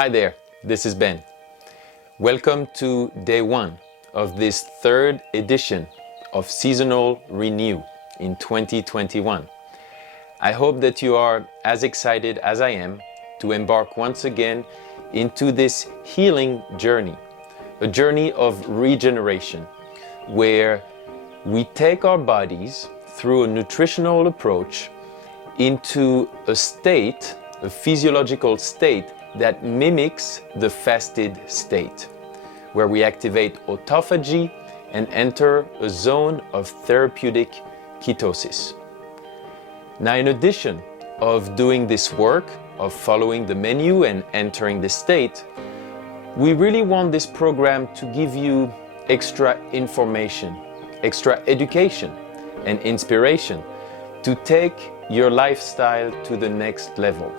Hi there, this is Ben. Welcome to day one of this third edition of Seasonal Renew in 2021. I hope that you are as excited as I am to embark once again into this healing journey, a journey of regeneration, where we take our bodies through a nutritional approach into a state, a physiological state that mimics the fasted state, where we activate autophagy and enter a zone of therapeutic ketosis. Now, in addition of doing this work, of following the menu and entering this state, we really want this program to give you extra information, extra education and inspiration to take your lifestyle to the next level.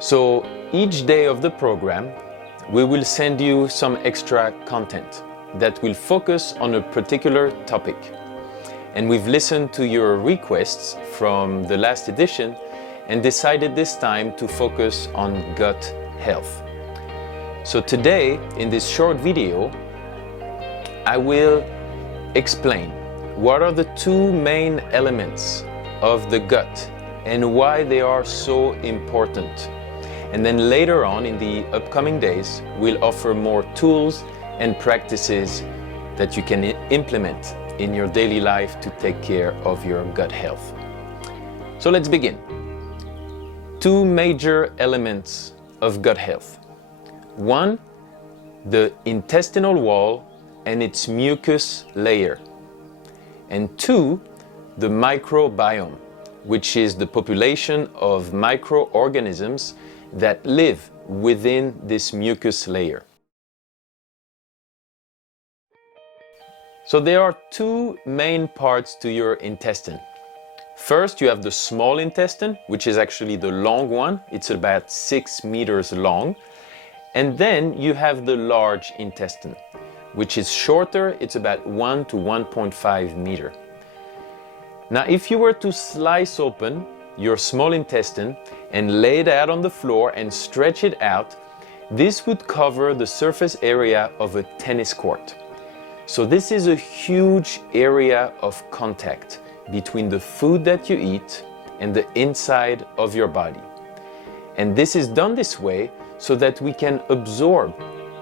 So each day of the program, we will send you some extra content that will focus on a particular topic. And we've listened to your requests from the last edition and decided this time to focus on gut health. So today, in this short video, I will explain what are the two main elements of the gut and why they are so important. And then later on in the upcoming days, we'll offer more tools and practices that you can implement in your daily life to take care of your gut health. So let's begin. Two major elements of gut health. One, the intestinal wall and its mucus layer. And two, the microbiome, which is the population of microorganisms that live within this mucus layer. So there are two main parts to your intestine. First, you have the small intestine, which is actually the long one. It's about 6 meters long. And then you have the large intestine, which is shorter. It's about 1 to 1.5 meter. Now, if you were to slice open your small intestine and lay it out on the floor and stretch it out, this would cover the surface area of a tennis court. So this is a huge area of contact between the food that you eat and the inside of your body. And this is done this way so that we can absorb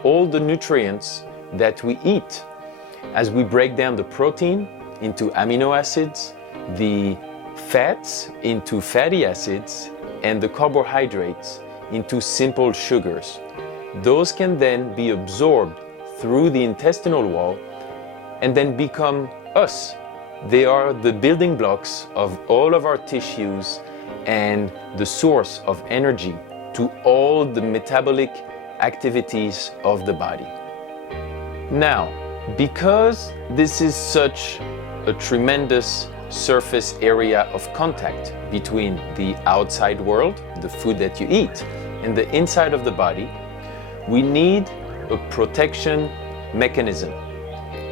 all the nutrients that we eat as we break down the protein into amino acids, the fats into fatty acids, and the carbohydrates into simple sugars. Those can then be absorbed through the intestinal wall and then become us. They are the building blocks of all of our tissues and the source of energy to all the metabolic activities of the body. Now, because this is such a tremendous surface area of contact between the outside world, the food that you eat, and the inside of the body, we need a protection mechanism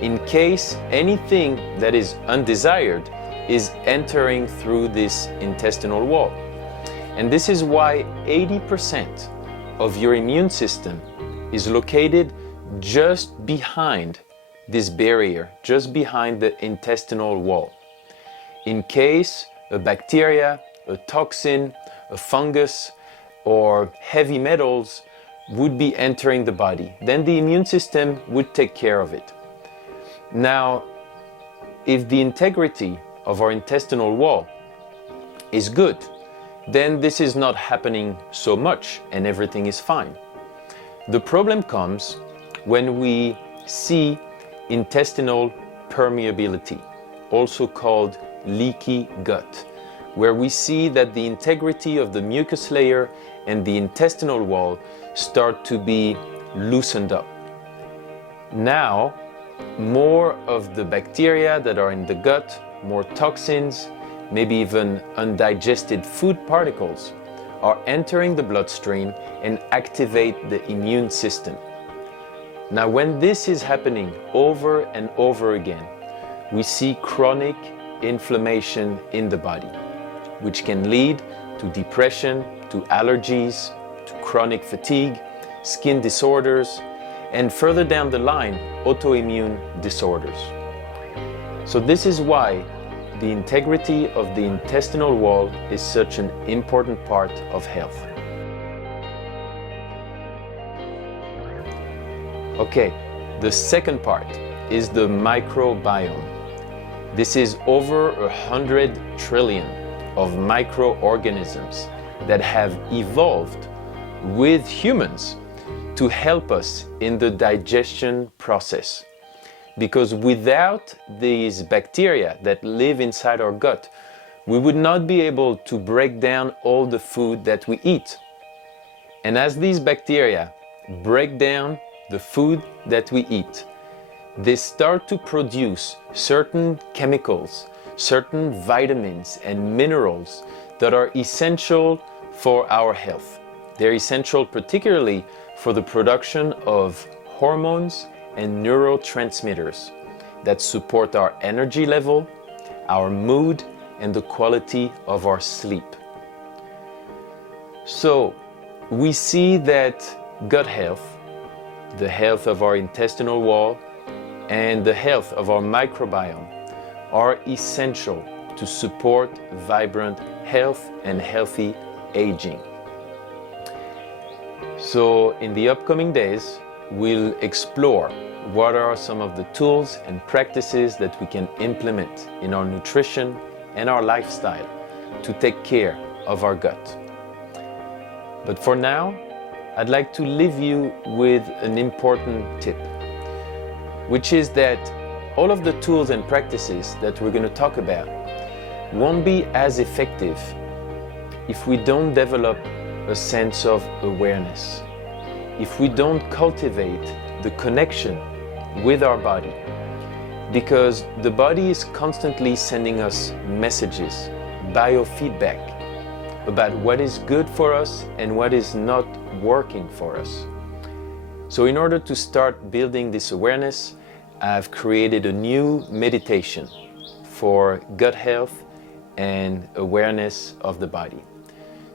in case anything that is undesired is entering through this intestinal wall. And this is why 80% of your immune system is located just behind this barrier, just behind the intestinal wall. In case a bacteria, a toxin, a fungus, or heavy metals would be entering the body, then the immune system would take care of it. Now, if the integrity of our intestinal wall is good, then this is not happening so much and everything is fine. The problem comes when we see intestinal permeability, also called leaky gut, where we see that the integrity of the mucus layer and the intestinal wall start to be loosened up. Now, more of the bacteria that are in the gut, more toxins, maybe even undigested food particles, are entering the bloodstream and activate the immune system. Now, when this is happening over and over again, we see chronic inflammation in the body, which can lead to depression, to allergies, to chronic fatigue, skin disorders, and further down the line, autoimmune disorders. So this is why the integrity of the intestinal wall is such an important part of health. Okay, the second part is the microbiome. This is over 100 trillion of microorganisms that have evolved with humans to help us in the digestion process. Because without these bacteria that live inside our gut, we would not be able to break down all the food that we eat. And as these bacteria break down the food that we eat, they start to produce certain chemicals, certain vitamins and minerals that are essential for our health. They're essential particularly for the production of hormones and neurotransmitters that support our energy level, our mood, and the quality of our sleep. So we see that gut health, the health of our intestinal wall, and the health of our microbiome are essential to support vibrant health and healthy aging. So in the upcoming days, we'll explore what are some of the tools and practices that we can implement in our nutrition and our lifestyle to take care of our gut. But for now, I'd like to leave you with an important tip, which is that all of the tools and practices that we're going to talk about won't be as effective if we don't develop a sense of awareness, if we don't cultivate the connection with our body, because the body is constantly sending us messages, biofeedback, about what is good for us and what is not working for us. So in order to start building this awareness, I've created a new meditation for gut health and awareness of the body.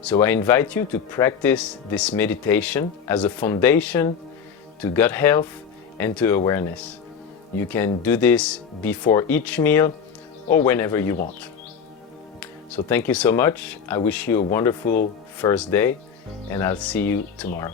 So I invite you to practice this meditation as a foundation to gut health and to awareness. You can do this before each meal or whenever you want. So thank you so much. I wish you a wonderful first day, and I'll see you tomorrow.